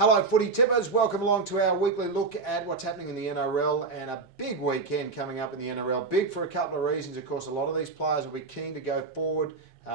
Hello footy tippers, welcome along to our weekly look at what's happening in the NRL, and a big weekend coming up in the NRL. Big for a couple of reasons. Of course, a lot of these players will be keen to go forward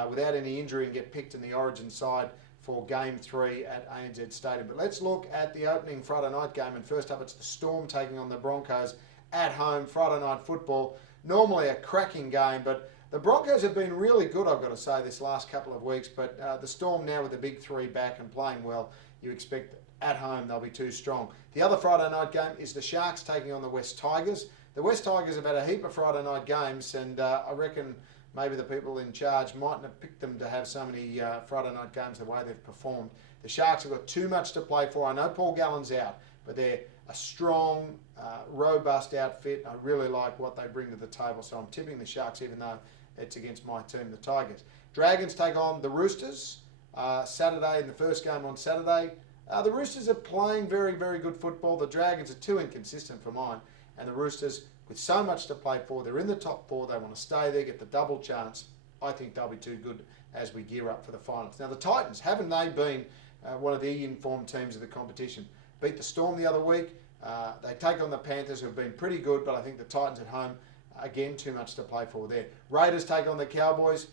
without any injury and get picked in the Origin side for Game 3 at ANZ Stadium. But let's look at the opening Friday night game, and first up it's the Storm taking on the Broncos at home, Friday night football. Normally a cracking game, but the Broncos have been really good, I've got to say, this last couple of weeks, but the Storm now with the big three back and playing well, you expect that at home they'll be too strong. The other Friday night game is the Sharks taking on the West Tigers. The West Tigers have had a heap of Friday night games, and I reckon maybe the people in charge mightn't have picked them to have so many Friday night games the way they've performed. The Sharks have got too much to play for. I know Paul Gallen's out, but they're a strong, robust outfit. I really like what they bring to the table, so I'm tipping the Sharks even though it's against my team, the Tigers. Dragons take on the Roosters Saturday in the first game on Saturday. The Roosters are playing very, very good football. The Dragons are too inconsistent for mine. And the Roosters, with so much to play for, they're in the top four. They want to stay there, get the double chance. I think they'll be too good as we gear up for the finals. Now, the Titans, haven't they been one of the informed teams of the competition? Beat the Storm the other week. They take on the Panthers, who have been pretty good, but I think the Titans at home, again, too much to play for there. Raiders take on the Cowboys.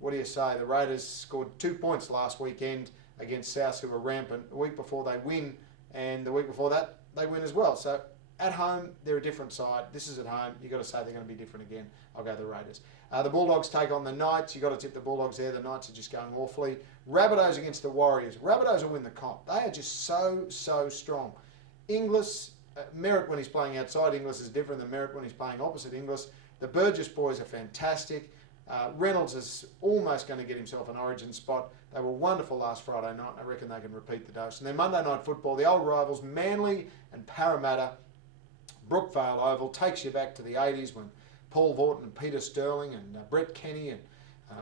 What do you say? The Raiders scored 2 points last weekend against South, who were rampant. The week before they win, and the week before that they win as well. So at home, they're a different side. This is at home. You've got to say they're going to be different again. I'll go the Raiders. The Bulldogs take on the Knights. You've got to tip the Bulldogs there. The Knights are just going awfully. Rabbitohs against the Warriors. Rabbitohs will win the comp. They are just so strong. Inglis, Merritt when he's playing outside Inglis is different than Merritt when he's playing opposite Inglis. The Burgess boys are fantastic. Reynolds is almost going to get himself an Origin spot. They were wonderful last Friday night, and I reckon they can repeat the dose. And then Monday night football, the old rivals, Manly and Parramatta. Brookvale Oval takes you back to the 80s when Paul Vaughton and Peter Sterling and Brett Kenny and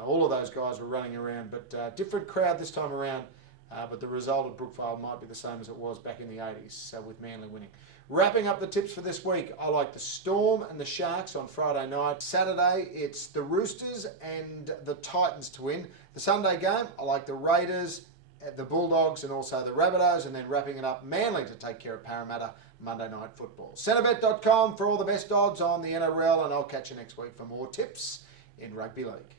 all of those guys were running around. But different crowd this time around. But the result of Brookvale might be the same as it was back in the 80s with Manly winning. Wrapping up the tips for this week, I like the Storm and the Sharks on Friday night. Saturday, it's the Roosters and the Titans to win. The Sunday game, I like the Raiders, the Bulldogs, and also the Rabbitohs. And then wrapping it up, Manly to take care of Parramatta Monday night football. Centrebet.com for all the best odds on the NRL, and I'll catch you next week for more tips in Rugby League.